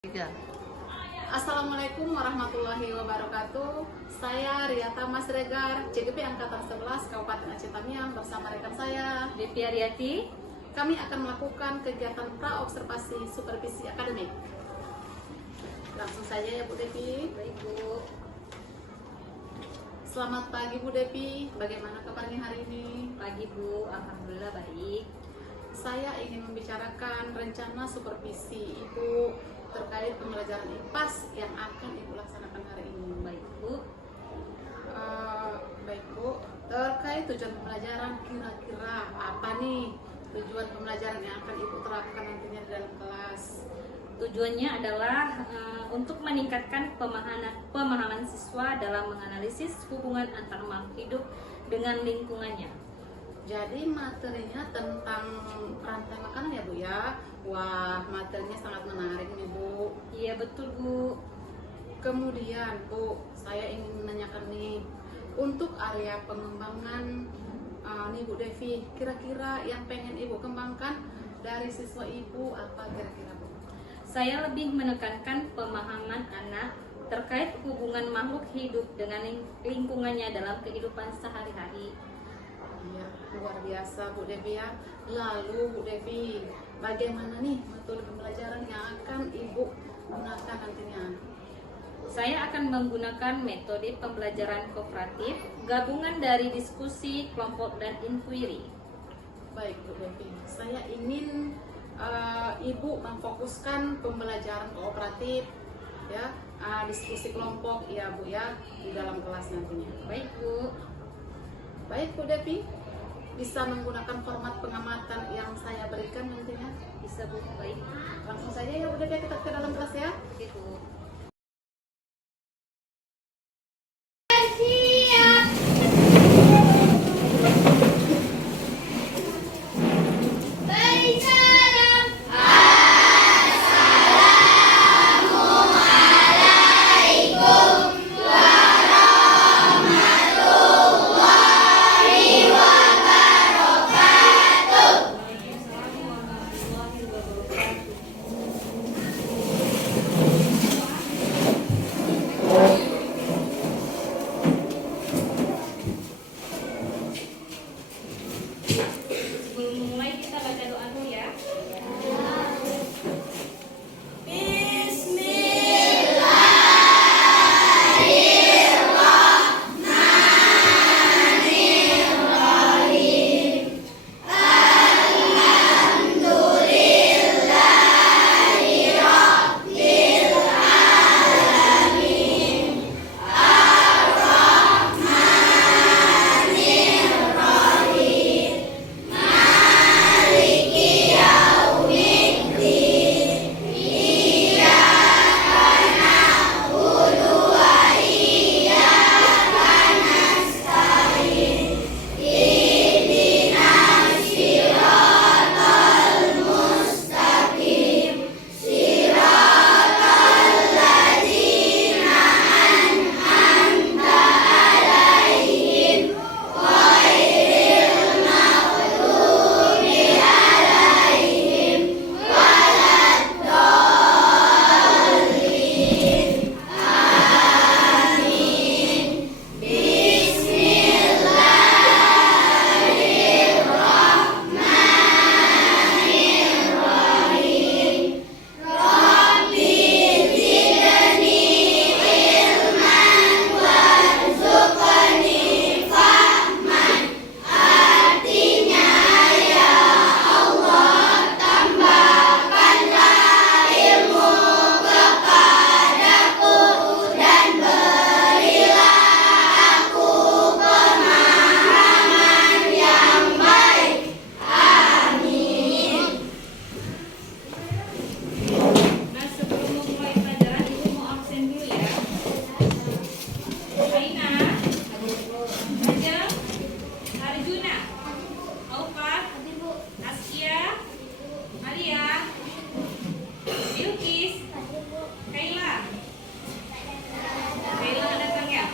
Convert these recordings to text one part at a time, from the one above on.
Tiga. Assalamualaikum warahmatullahi wabarakatuh. Saya Riata Mas Regar, CGP Angkatan 11 Kabupaten Aceh Tamiang bersama rekan saya Devi Ariati. Kami akan melakukan kegiatan pra-observasi supervisi akademik. Langsung saja ya Bu Devi. Baik Bu. Selamat pagi Bu Devi, bagaimana kabarnya hari ini? Pagi Bu, alhamdulillah baik. Saya ingin membicarakan rencana supervisi Ibu terkait pembelajaran IPAS yang akan Ibu laksanakan hari ini. Baik Bu. Baik Bu, terkait tujuan pembelajaran, kira-kira apa nih tujuan pembelajaran yang akan Ibu terapkan nantinya di dalam kelas? Tujuannya adalah untuk meningkatkan pemahaman siswa dalam menganalisis hubungan antar makhluk hidup dengan lingkungannya. Jadi materinya tentang rantai makanan ya Bu ya? Wah, materinya sangat menarik nih Bu. Iya betul Bu. Kemudian Bu, saya ingin menanyakan nih, untuk area pengembangan nih Bu Devi, kira-kira yang pengen Ibu kembangkan dari siswa Ibu apa kira-kira Bu? Saya lebih menekankan pemahaman anak terkait hubungan makhluk hidup dengan lingkungannya dalam kehidupan sehari-hari. Iya, luar biasa Bu Devi ya. Lalu Bu Devi, bagaimana nih metode pembelajaran yang akan Ibu gunakan nantinya? Saya akan menggunakan metode pembelajaran kooperatif, gabungan dari diskusi, kelompok, dan inquiry. Baik Bu Devi, saya ingin Ibu memfokuskan pembelajaran kooperatif, ya, diskusi kelompok, ya Bu ya, di dalam kelas nantinya. Baik Bu. Baik Bu Devi, bisa menggunakan format pengamatan yang saya berikan nantinya. Bisa Bu, baik. Langsung saja ya Bu Devi, kita ke dalam kelas ya. Oke Bu. Sebelum mulai kita baca doa dulu ya. Nah, sebelum memulai pelajaran, Ibu mau absen dulu ya. Aina, Ajeng, Arjuna, Aufa, Askia, Maria, Bilkis, Kaila. Kaila datang ya?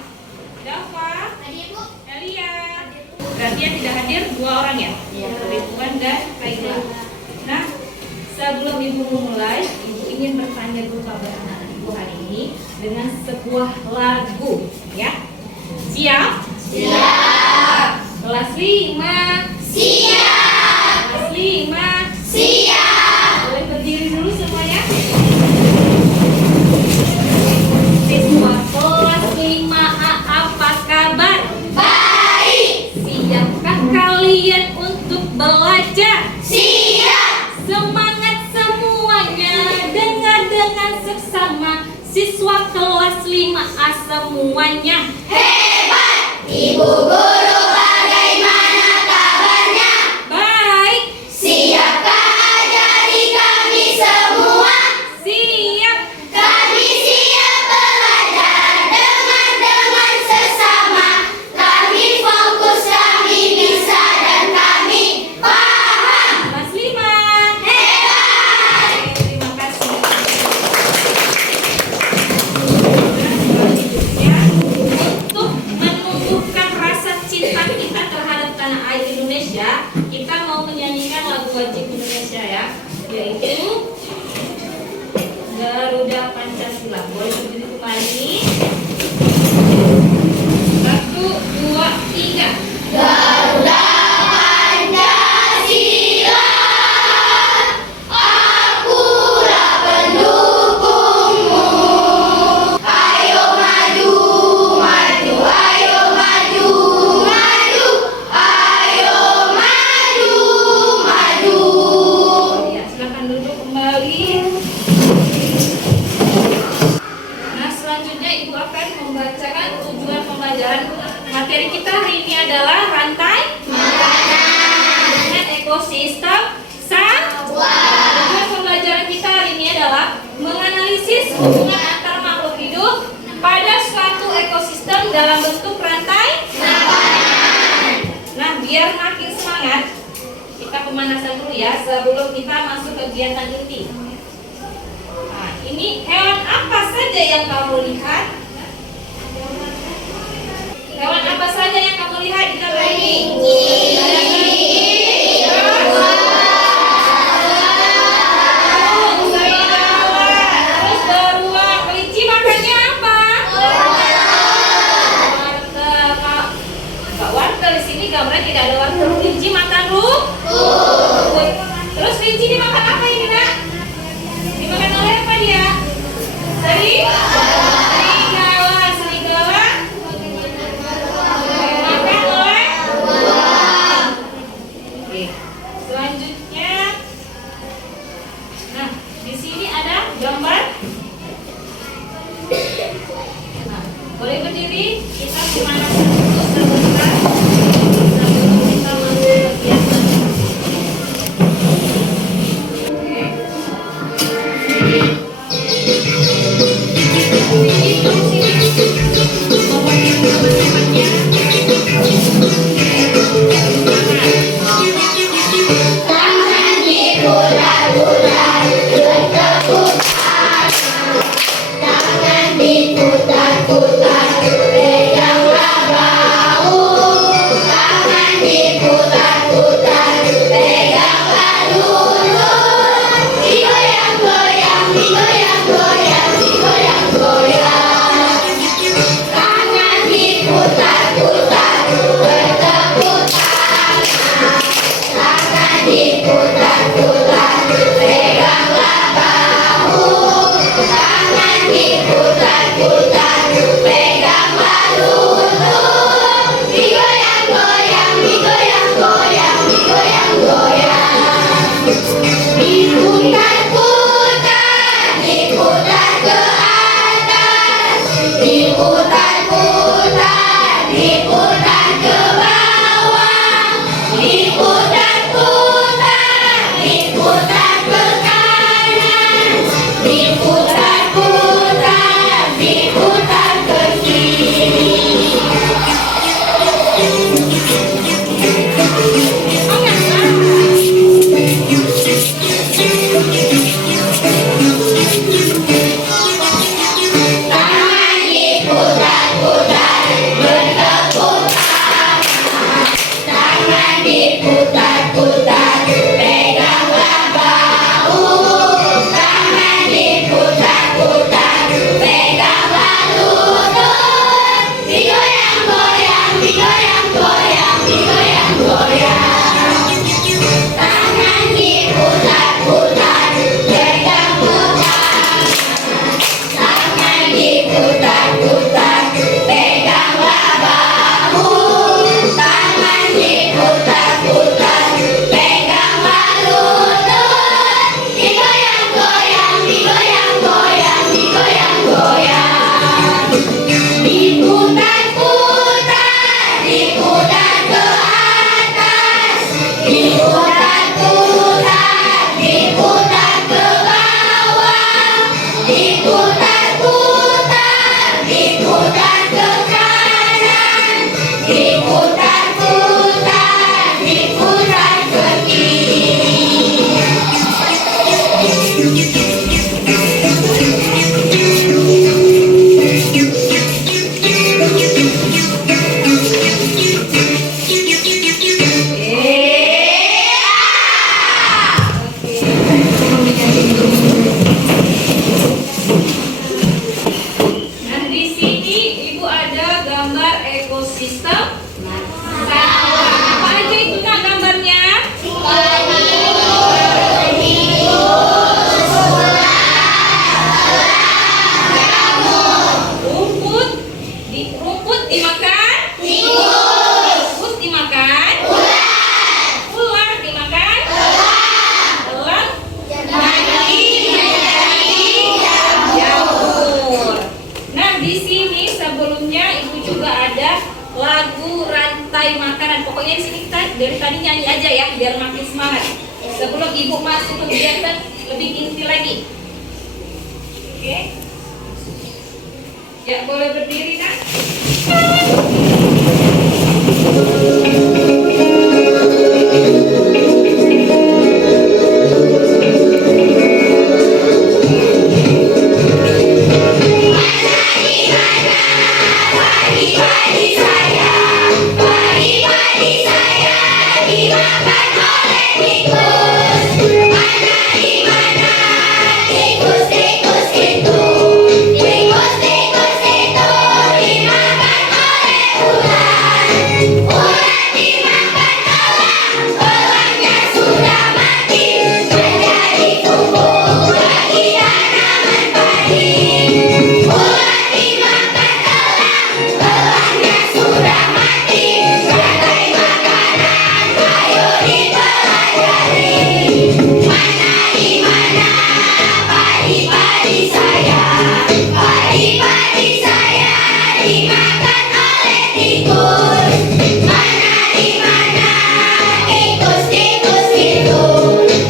Dava, Elia. Berarti yang tidak hadir 2 orang ya? Ridwan dan Kaila. Nah, sebelum Ibu memulai, Ibu ingin bertanya dulu kabar anak-anak ibu hari ini dengan sebuah lagu, ya. Siap? Siap. Kelas 5. Siap. Kelas 5. Siap. Boleh berdiri dulu semuanya. Siswa kelas 5A, apa kabar? Baik. Siapkah kalian untuk belajar? Siap. Semangat semuanya, dengar dengan seksama. Siswa kelas 5A semuanya. Hebat. Ibu guru bagaimana kabarnya? Baik. Siapkah ajari kami semua? Siap. Kami siap belajar dengan sesama. Kami fokus, kami bisa dan kami paham. Kelas 5. Hebat. Terima kasih. Selanjutnya, untuk menumbuhkan rasa cinta kita terhadap tanah air Indonesia, kita mau menyanyikan lagu wajib Indonesia, ya, yaitu Garuda Pancasila. Boleh berdiri kembali. 1, 2, 3. Garuda Pancasila, akulah pendukungmu. Ayo maju, maju, ayo maju, maju, ayo maju, maju. Ya, silakan duduk kembali. Nah, selanjutnya Ibu akan membacakan tujuan pembelajaran. Materi kita hari ini adalah rantai dengan ekosistem satwa. Tujuan pembelajaran kita hari ini adalah menganalisis hubungan antar makhluk hidup pada suatu ekosistem dalam bentuk rantai. Nah, biar makin semangat, kita pemanasan dulu ya sebelum kita masuk kegiatan inti. Nah, ini hewan apa saja yang kamu lihat? Hewan apa saja yang kamu lihat di gambar ini? Ada kelinci, burung, serigala, terus beruang. Kelinci makannya apa? Wortel. Enggak wortel, di sini gambarnya tidak ada wortel. Kelinci makan rumput. Terus kelinci dimakan apa ini, Nak? Dimakan oleh apa dia? Serigala. Dimakan oleh. Oke. Selanjutnya, nah di sini ada gambar. Nah, boleh berdiri. Kita pemanasan dulu sebentar sebelum kita masuk kegiatan. Tangan diputar-putar, bertepuk tangan. Tangan diputar-putar, peganglah makin semangat. Sebelum ibu masuk kegiatan lebih inti lagi. Oke. Ya, boleh berdiri, Nak. Pagi-pagi saya dimakan oleh tikus. Mana di mana tikus-tikus itu? Tikus-tikus itu dimakan oleh ular. Ular dimakan elang, elangnya sudah mati menjadi pupuk bagi tanaman padi. Ular dimakan elang, elangnya sudah mati rantai makanan, ayo dipelajari. Mana di mana padi-padi saya dimakan oleh tikus. Mana di mana tikus-tikus itu?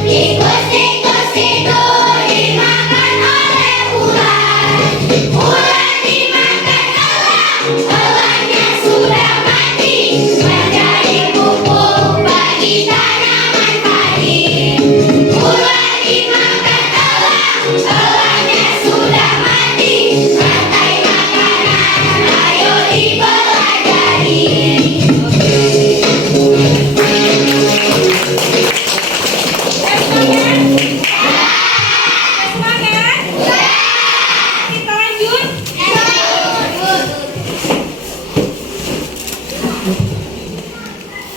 Tikus-tikus itu dimakan oleh ular. Ular dimakan elang, elangnya sudah mati menjadi pupuk bagi tanaman padi. Ular dimakan elang, elangnya sudah mati rantai makanan, ayo dipelajari. Semangat. Kita lanjut.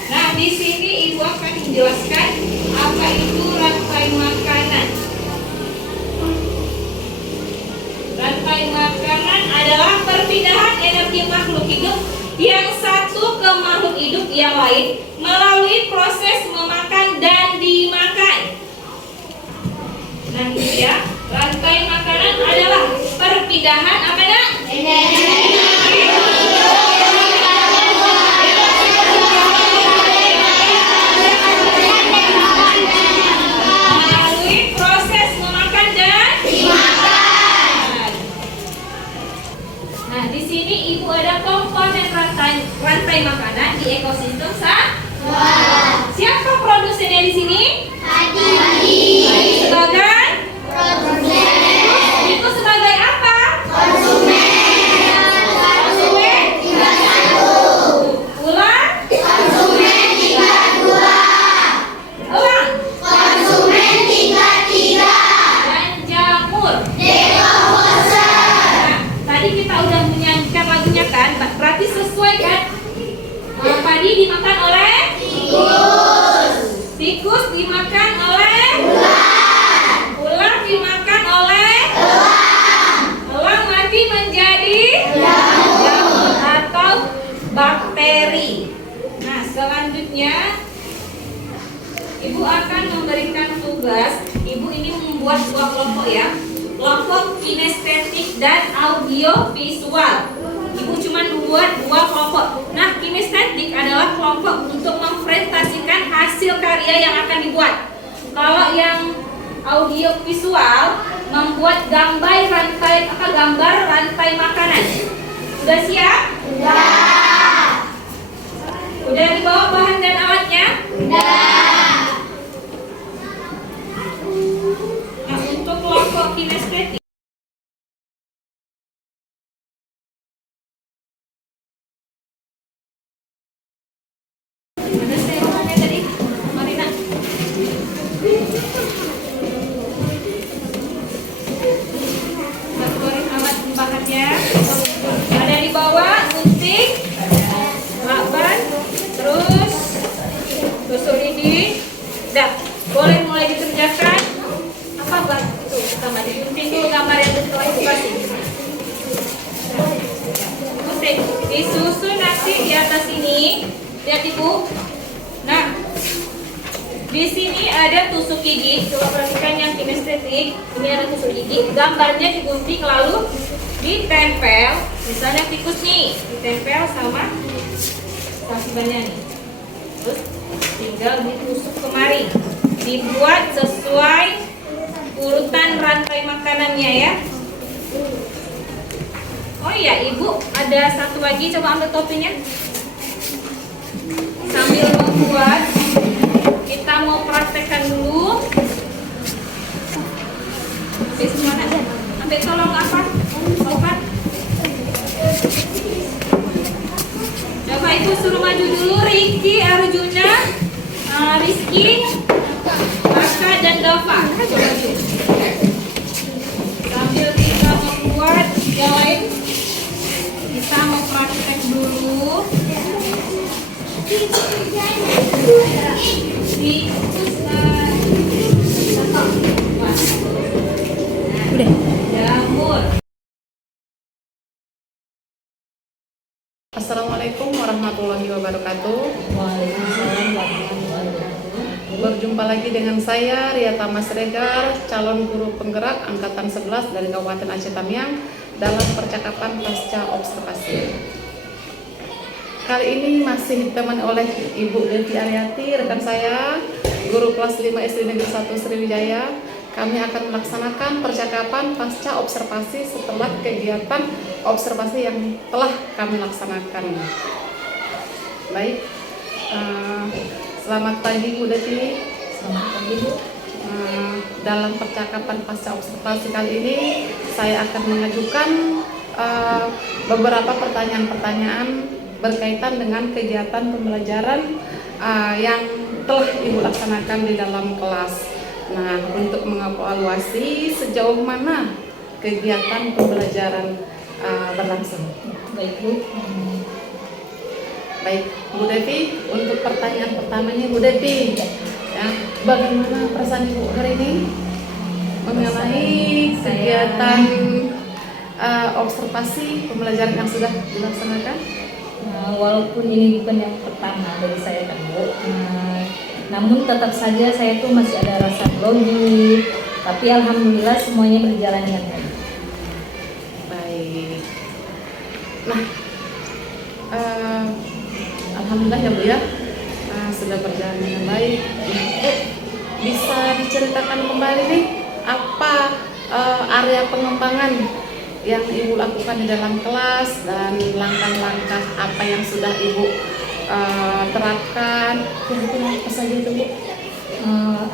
Nah, di sini ibu akan menjelaskan apa itu rantai makanan. Rantai makanan adalah perpindahan energi makhluk hidup yang satu ke makhluk hidup yang lain melalui proses memakan dan dimakan. Nah, ini ya, rantai makanan adalah perpindahan apa, Nak? Melalui proses memakan dan dimakan. Nah, di sini ibu ada komponen rantai makanan di ekosistem Siapa produsennya di sini? Padi sebagai itu sebagai apa? Konsumen. Ular? Konsumen tingkat 2. Elang? Konsumen tingkat 3. Dan jamur. Dekomposer. Nah, tadi kita udah menyanyikan lagunya kan? Berarti sesuai kan? Padi dimakan oleh Tikus. tikus, dimakan oleh ular dimakan oleh elang mati menjadi jamur atau bakteri. Nah, selanjutnya ibu akan memberikan tugas. Ibu ini membuat dua kelompok ya, kelompok kinestetik dan audio visual. Ibu cuma membuat dua kelompok. Nah, kinestetik adalah kelompok untuk mempresentasikan hasil karya yang akan dibuat. Kalau yang audio visual membuat gambar rantai makanan. Sudah siap? Udah dibawa bahan dan alatnya? Nah, untuk kelompok kinestetik mana saya orangnya tadi? Marina. Keluarin alat bahannya. Ada di bawah gunting, lakban, terus tusuk lidi. Dah, boleh mulai dikerjakan. Apa bang? Itu pertama digunting dulu gambar yang bentuk ilustrasi. Gunting, disusun nanti di atas ini. Lihat ibu. Nah, di sini ada tusuk gigi. Coba perhatikan yang kinestetik. Ini ada tusuk gigi. Gambarnya digunting lalu ditempel. Misalnya tikus nih, ditempel sama stasiunnya nih. Terus tinggal ditusuk kemari. Dibuat sesuai urutan rantai makanannya ya. Oh iya, Ibu ada satu lagi, coba ambil topinya. Sambil membuat, kita mau praktekkan dulu. Bismillah, ambil tolong apa? Obat. Coba Ibu suruh maju dulu, Riki, Arjuna, Rizky, Raka, dan Dava. Coba maju. Sambil kita membuat yang lain, kita mau praktek dulu. Udah. Jamur. Assalamualaikum warahmatullahi wabarakatuh. Waalaikumsalam warahmatullahi wabarakatuh. Berjumpa lagi dengan saya Riata Mas Regar, calon guru penggerak angkatan 11 dari Kabupaten Aceh Tamiang dalam percakapan pasca observasi. Kali ini masih ditemani oleh Ibu Devi Aryati, rekan saya, guru kelas 5 SD Negeri 1 Sriwijaya. Kami akan melaksanakan percakapan pasca observasi setelah kegiatan observasi yang telah kami laksanakan. Baik, selamat pagi Bu Devi. Selamat pagi Bu. Dalam percakapan pasca observasi kali ini, saya akan mengajukan beberapa pertanyaan-pertanyaan berkaitan dengan kegiatan pembelajaran yang telah Ibu laksanakan di dalam kelas. Nah, untuk mengevaluasi sejauh mana kegiatan pembelajaran berlangsung. Baik Bu. Baik, Bu Devi, untuk pertanyaan pertamanya Bu Devi, ya, bagaimana perasaan Ibu hari ini mengenai kegiatan observasi pembelajaran yang sudah dilaksanakan? Walaupun ini bukan yang pertama dari saya kan Bu, namun tetap saja saya tuh masih ada rasa grogi, tapi alhamdulillah semuanya berjalan dengan baik. Baik. Nah, alhamdulillah ya Bu ya, sudah berjalan dengan baik. Bu, bisa diceritakan kembali nih apa area pengembangan yang Ibu lakukan di dalam kelas dan langkah-langkah apa yang sudah Ibu terapkan? Kira-kira apa saja itu Bu?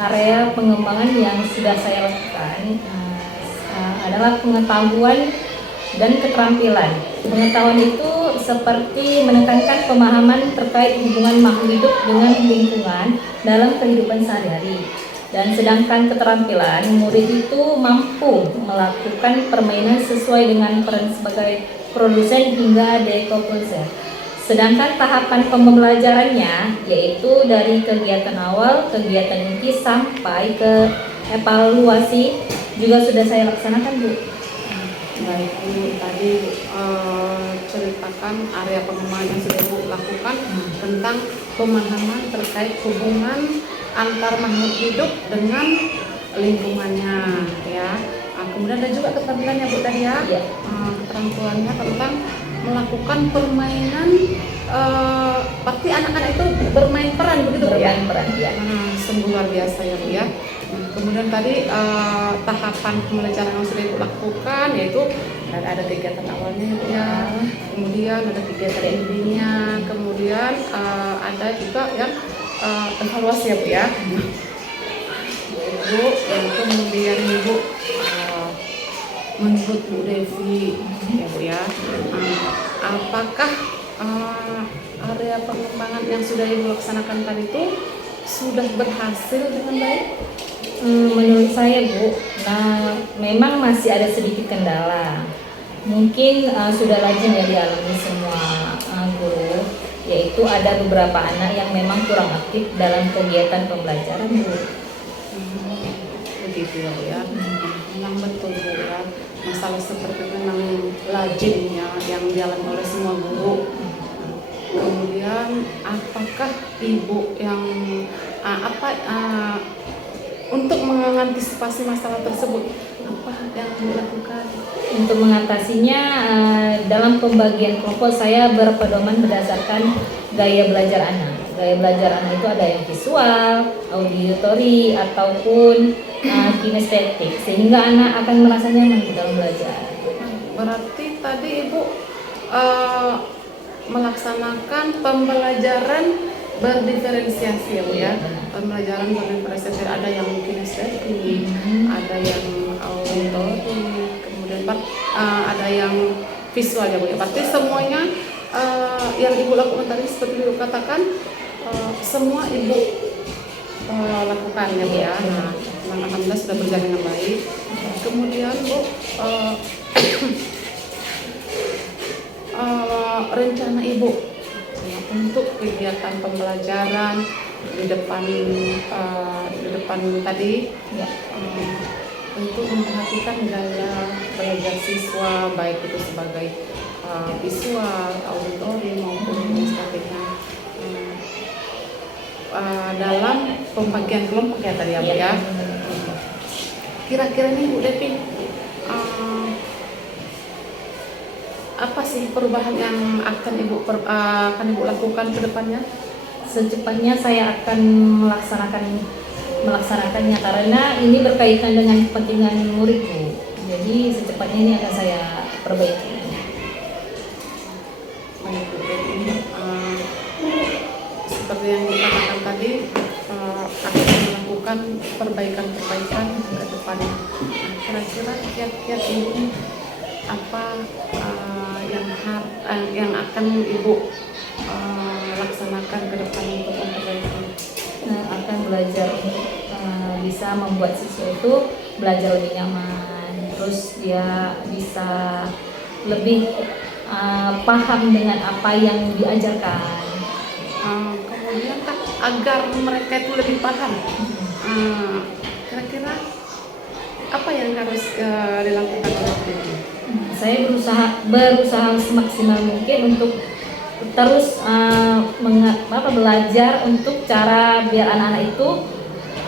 Area pengembangan yang sudah saya lakukan adalah pengetahuan dan keterampilan. Pengetahuan itu seperti menekankan pemahaman terkait hubungan makhluk hidup dengan lingkungan dalam kehidupan sehari-hari. Dan sedangkan keterampilan, murid itu mampu melakukan permainan sesuai dengan peran sebagai produsen hingga dekomposer. Sedangkan tahapan pembelajarannya yaitu dari kegiatan awal, kegiatan inti sampai ke evaluasi juga sudah saya laksanakan Bu. Baik Bu, tadi ceritakan area pengembangan yang sudah Bu lakukan tentang pemahaman terkait hubungan antar makhluk hidup dengan lingkungannya, ya. Kemudian ada juga keterampilannya Bu tadi ya. Iya. Keterampilannya tentang melakukan permainan, pasti anak-anak itu bermain peran begitu Bu ya? Bermain peran, ya. Sungguh luar biasa ya Bu ya. Kemudian tadi tahapan pembelajaran yang sudah Ibu lakukan yaitu ada kegiatan awalnya ya Bu ya, kemudian ada kegiatan intinya, kemudian ada juga yang evaluasi ya Bu ya. Bu, yang kemudian Ibu menurut Bu Devi ya Bu ya, apakah area pengembangan yang sudah Ibu laksanakan tadi itu sudah berhasil dengan baik? Menurut saya Bu, memang masih ada sedikit kendala. Mungkin sudah lazim ya dialami semua guru, yaitu ada beberapa anak yang memang kurang aktif dalam kegiatan pembelajaran Bu. Begitu ya Bu ya. Memang betul Bu ya, masalah seperti itu memang lazimnya yang dialami oleh semua guru. Kemudian apakah Ibu yang untuk mengantisipasi masalah tersebut, apa yang dilakukan? Untuk mengatasinya, dalam pembagian kelompok saya berpedoman berdasarkan gaya belajar anak. gaya belajar anak itu ada yang visual, auditory, ataupun kinestetik, sehingga anak akan merasa nyaman di dalam belajar. Berarti tadi Ibu melaksanakan pembelajaran berdiferensiasi ya Bu ya. Pembelajaran berdiferensiasi, ada yang kinestetik, ada yang auditory, kemudian ada yang visual ya Bu ya. Berarti semuanya yang Ibu lakukan tadi seperti Ibu katakan, semua Ibu lakukan ya Bu ya. Nah, alhamdulillah sudah berjalan dengan baik. Kemudian Bu, rencana Ibu untuk kegiatan pembelajaran di depan tadi ya, untuk memperhatikan gaya belajar siswa, baik itu sebagai visual, auditory maupun kinestetiknya, dalam pembagian kelompok ya tadi ya Bu ya. Kira-kira nih Bu Devi, apa sih perubahan yang akan Ibu lakukan ke depannya? Secepatnya saya akan melaksanakannya karena ini berkaitan dengan kepentingan murid Bu. Jadi secepatnya ini akan saya perbaiki. Baik Bu Devi, seperti yang dikatakan tadi, akan melakukan perbaikan ke depannya. Kira-kira kiat-kiat Ibu apa yang akan Ibu laksanakan ke depan untuk memperbaiki? Akan belajar untuk bisa membuat siswa itu belajar lebih nyaman, terus dia bisa lebih paham dengan apa yang diajarkan. Kemudian kan agar mereka itu lebih paham, kira-kira apa yang harus dilakukan oleh Devi? Saya berusaha semaksimal mungkin untuk terus belajar untuk cara biar anak-anak itu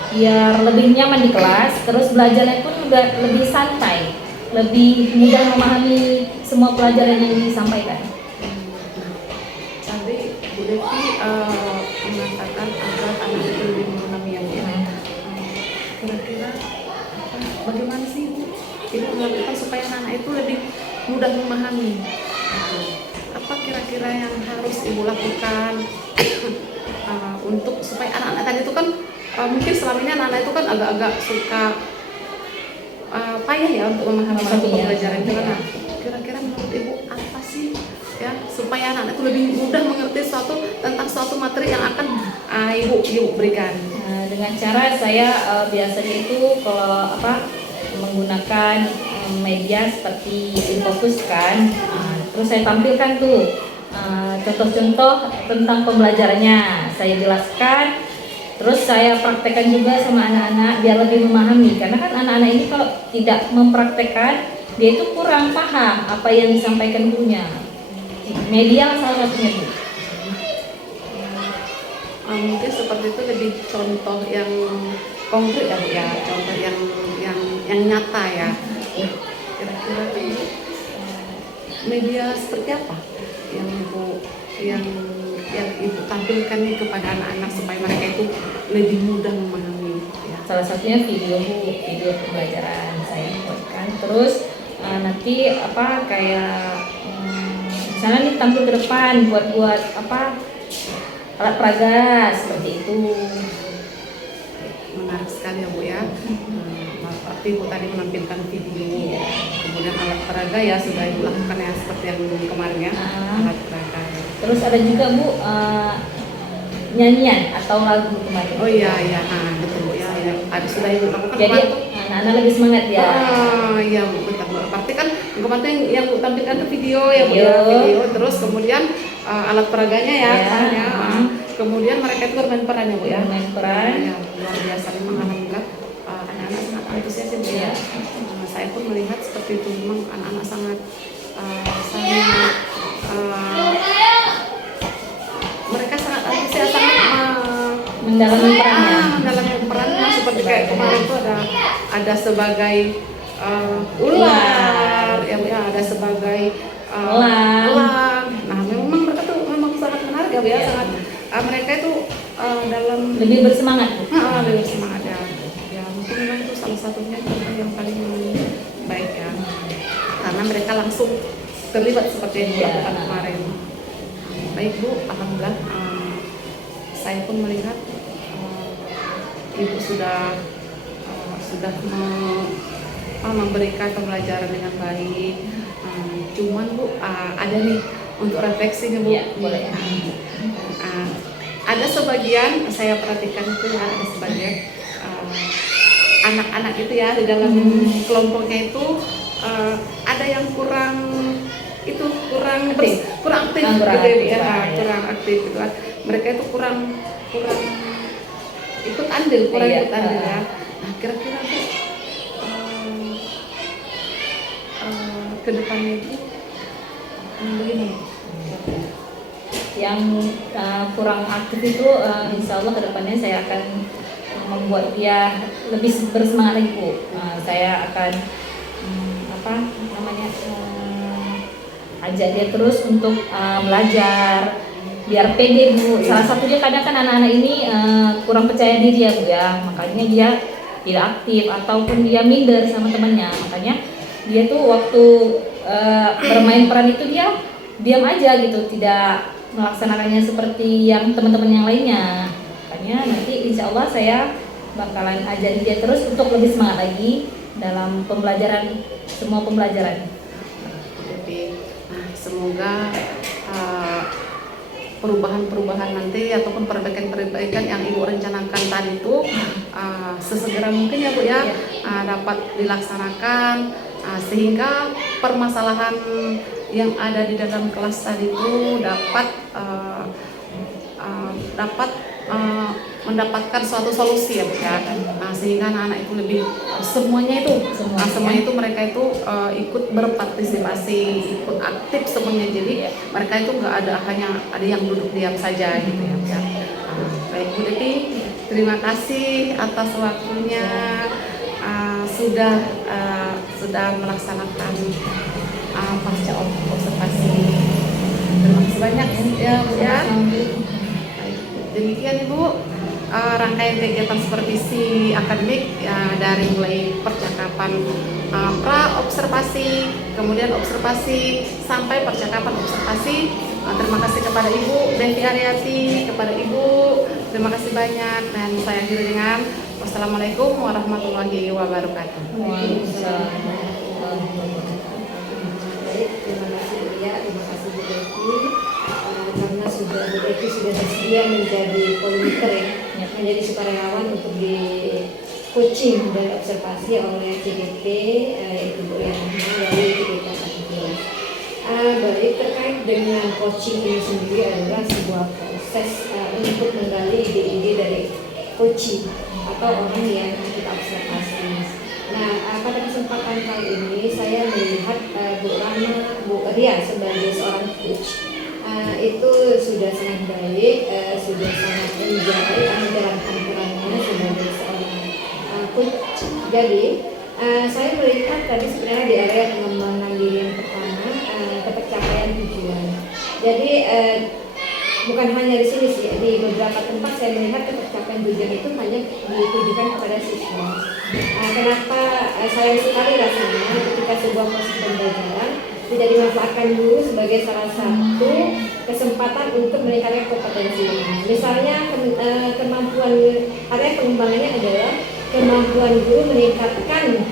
biar lebih nyaman di kelas, terus belajarnya pun juga lebih santai, lebih mudah memahami semua pelajaran yang disampaikan. Tadi Bu Devi mengatakan agar anak itu lebih memahami yang dia. Kira-kira bagaimana sih Ibu melakukan supaya anak itu lebih mudah memahami? Apa kira-kira yang harus Ibu lakukan untuk supaya anak-anak tadi itu kan mungkin selama ini anak-anak itu kan agak-agak suka payah ya untuk memahami satu pembelajaran itu. Nah, kira-kira menurut Ibu apa sih ya supaya anak-anak itu lebih mudah mengerti tentang suatu materi yang akan Ibu berikan? Dengan cara saya biasanya itu kalau menggunakan media seperti Infocus kan, terus saya tampilkan tuh contoh-contoh tentang pembelajarannya, saya jelaskan, terus saya praktekkan juga sama anak-anak biar lebih memahami, karena kan anak-anak ini kalau tidak mempraktekkan dia itu kurang paham apa yang disampaikan gurunya. Media salah satunya Bu. Mungkin seperti itu, lebih contoh yang konkret ya Bu ya, contoh yang nyata ya. Kira-kira media seperti apa yang Ibu tampilkan nih kepada anak-anak supaya mereka itu lebih mudah memahami ya? Salah satunya video pembelajaran saya buatkan, terus nanti misalnya nih tampil ke depan buat alat peraga seperti itu. Menarik sekali ya Bu ya. Berarti Ibu tadi menampilkan video, kemudian alat peraga ya sudah Ibu lakukan ya seperti yang kemarin ya, alat peraga. Terus ada juga Bu nyanyian atau lagu kemarin. Oh iya, betul Bu ya. Ada sudah Ibu lakukan. Jadi anak-anak lebih semangat ya. Iya Bu, betul. Berarti kan kemarin yang Bu tampilkan itu video ya Bu ya, video. Terus kemudian alat peraganya ya. Kemudian mereka itu bermain peran ya Bu ya. Bermain peran. Ya, luar biasa memang alhamdulillah anak-anak sangat antusias ya Bu ya. Saya pun melihat seperti itu, memang anak-anak sangat mereka sangat antusias, sangat mendalami perannya. Mendalami perannya seperti kayak kemarin itu ada sebagai ular ya Bu ya, ada sebagai elang. Nah, memang mereka tuh memang sangat menarik ya Bu ya, sangat mereka itu dalam Lebih bersemangat. lebih semangat ya. Ya mungkin memang itu salah satunya yang paling baik ya. Karena mereka langsung terlibat seperti yang dilakukan kemarin. Baik Bu, alhamdulillah saya pun melihat Ibu sudah memberikan pembelajaran dengan baik. Cuman Bu, ada nih untuk refleksinya Bu. Iya, boleh. Ada sebagian saya perhatikan itu ya, ada sebagian anak-anak itu ya di dalam kelompoknya itu ada yang kurang aktif, Kurang gitu aktif, ya, ya. kurang aktif gitu kan. Mereka itu kurang ikut andil Iya, ya. Nah, kira-kira Bu, ke depannya itu begini. Yang kurang aktif itu insya Allah kedepannya saya akan membuat dia lebih bersemangat lagi Bu. Saya akan ajak dia terus untuk belajar biar pede Bu. Salah satunya kadang kan anak-anak ini kurang percaya diri ya Bu ya, makanya dia tidak aktif ataupun dia minder sama temannya. Makanya dia tuh waktu bermain peran itu dia diam aja gitu, tidak melaksanakannya seperti yang teman-teman yang lainnya. Makanya nanti insya Allah saya bakalan ajarin dia terus untuk lebih semangat lagi dalam pembelajaran, semua pembelajaran. Nah, semoga perubahan-perubahan nanti ataupun perbaikan-perbaikan yang Ibu rencanakan tadi itu sesegera mungkin ya Bu ya, dapat dilaksanakan sehingga permasalahan yang ada di dalam kelas tadi itu dapat mendapatkan suatu solusi ya Bu ya. Sehingga anak-anak itu lebih semuanya itu mereka itu ikut berpartisipasi, ikut aktif semuanya. Jadi mereka itu nggak hanya ada yang duduk diam saja gitu ya. Baik Bu Devi, terima kasih atas waktunya. Sudah melaksanakan pasca observasi. Terima kasih banyak ya Bu ya. Demikian Ibu rangkaian kegiatan supervisi akademik ya, dari mulai percakapan pra observasi, kemudian observasi sampai percakapan observasi. Terima kasih kepada Ibu Devi Aryati, kepada Ibu terima kasih banyak, dan saya akhiri dengan wassalamualaikum warahmatullahi wabarakatuh. Waalaikumsalam. Baik, terima kasih Bu ya, terima kasih Bu Devi. Karena Bu Devi sudah bersedia menjadi volunteer ya, menjadi sukarelawan untuk di coaching dan observasi oleh CDP yaitu Bu Yana dari CDP Akademik. Baik, terkait dengan coaching ini sendiri adalah sebuah proses untuk menggali ide-ide dari coaching atau orang yang kita observasi. Nah, pada kesempatan kali ini saya melihat Bu Ria sebagai seorang coach itu sudah sangat baik, sudah sangat enjoy menjalankan perannya sebagai seorang coach. Jadi saya melihat tadi sebenarnya di area pengembangan diri yang pertama, ketercapaian tujuan. Jadi bukan hanya di sini sih, di beberapa tempat saya melihat ketercapaian tujuan itu hanya ditujukan kepada siswa. Kenapa sayang sekali rasanya ketika sebuah proses pembelajaran tidak dimanfaatkan guru sebagai salah satu kesempatan untuk meningkatkan kompetensi. Misalnya kemampuan area pengembangannya adalah kemampuan guru meningkatkan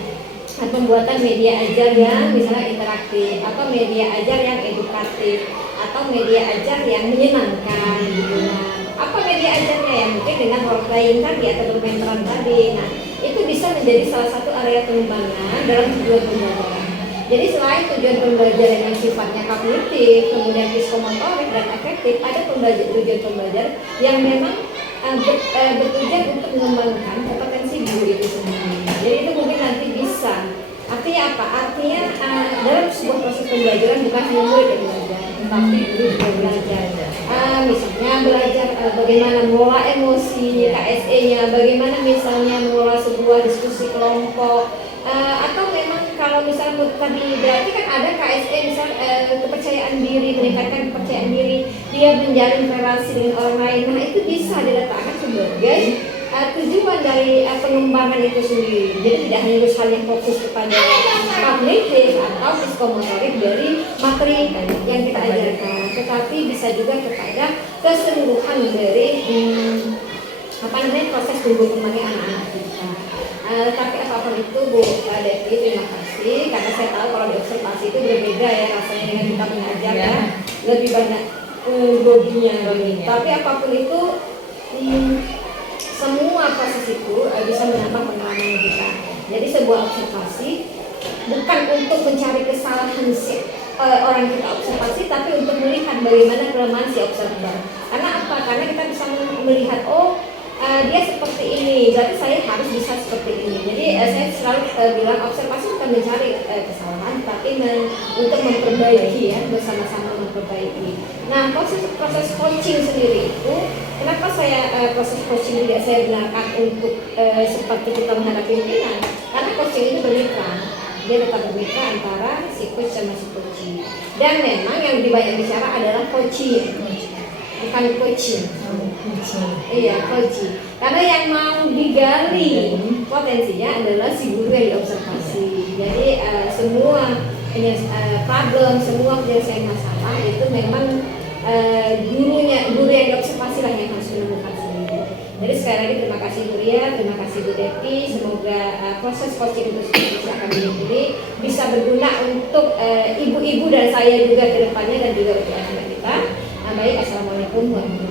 pembuatan media ajar yang misalnya interaktif, atau media ajar yang edukatif, atau media ajar yang menyenangkan gitu. Nah, apa media ajarnya ya? Mungkin dengan role playing tadi atau bermain peran tadi. Nah, itu bisa menjadi salah satu area pengembangan dalam tujuan pembelajaran. Jadi selain tujuan pembelajaran yang sifatnya kognitif, kemudian psikomotorik dan afektif, ada tujuan pembelajaran yang memang bertujuan untuk mengembangkan kompetensi guru itu sendiri. Jadi itu mungkin nanti bisa. Artinya apa? Artinya dalam sebuah proses pembelajaran bukan hanya murid yang belajar, tetapi guru juga belajar. Misalnya belajar bagaimana mengelola emosi, KSE-nya, bagaimana misalnya mengelola sebuah diskusi kelompok, atau memang kalau misalnya tadi berarti kan ada KSE misal kepercayaan diri, meningkatkan kepercayaan diri, dia menjalin relasi dengan orang lain. Nah itu bisa diletakkan sebagai tujuan dari pengembangan itu sendiri. Jadi tidak hanya hal yang fokus kepada kognitif atau psikomotorik dari materi yang kita ajarkan, tetapi bisa juga kepada keseluruhan dari proses tumbuh kembangnya anak-anak kita. Tapi apapun itu Bu Devi, terima kasih karena saya tahu kalau di observasi itu berbeda ya rasanya dengan kita mengajar ya, lebih banyak groginya. Tapi apapun itu semua proses itu bisa menambah pengalaman kita. Jadi sebuah observasi bukan untuk mencari kesalahan si orang kita observasi, tapi untuk melihat bagaimana kelemahan si observer. Karena apa? Karena kita bisa melihat dia seperti ini, berarti saya harus bisa seperti ini. Jadi saya selalu bilang observasi bukan mencari kesalahan, tapi untuk memperbaiki ya, bersama-sama memperbaiki. Nah proses coaching sendiri itu, kenapa saya proses coaching tidak saya gunakan untuk seperti kita menghadapi pimpinan? Karena coaching itu bermitra, dia tetap bermitra antara si coach sama si coaching. Dan memang yang lebih banyak bicara adalah coaching, bukan coaching. Iya, coaching. Karena yang mau digali potensinya adalah si guru yang diobservasi. Jadi semua problem, semua penyelesaian masalah itu memang guru yang diobservasi lah yang harus menemukan sendiri. Jadi sekali lagi terima kasih Bu Ria, terima kasih Bu Devi. Semoga proses coaching itu akan ini bisa berguna untuk ibu-ibu dan saya juga ke depannya dan juga untuk anak-anak kita. Baik, assalamualaikum warahmatullahi wabarakatuh.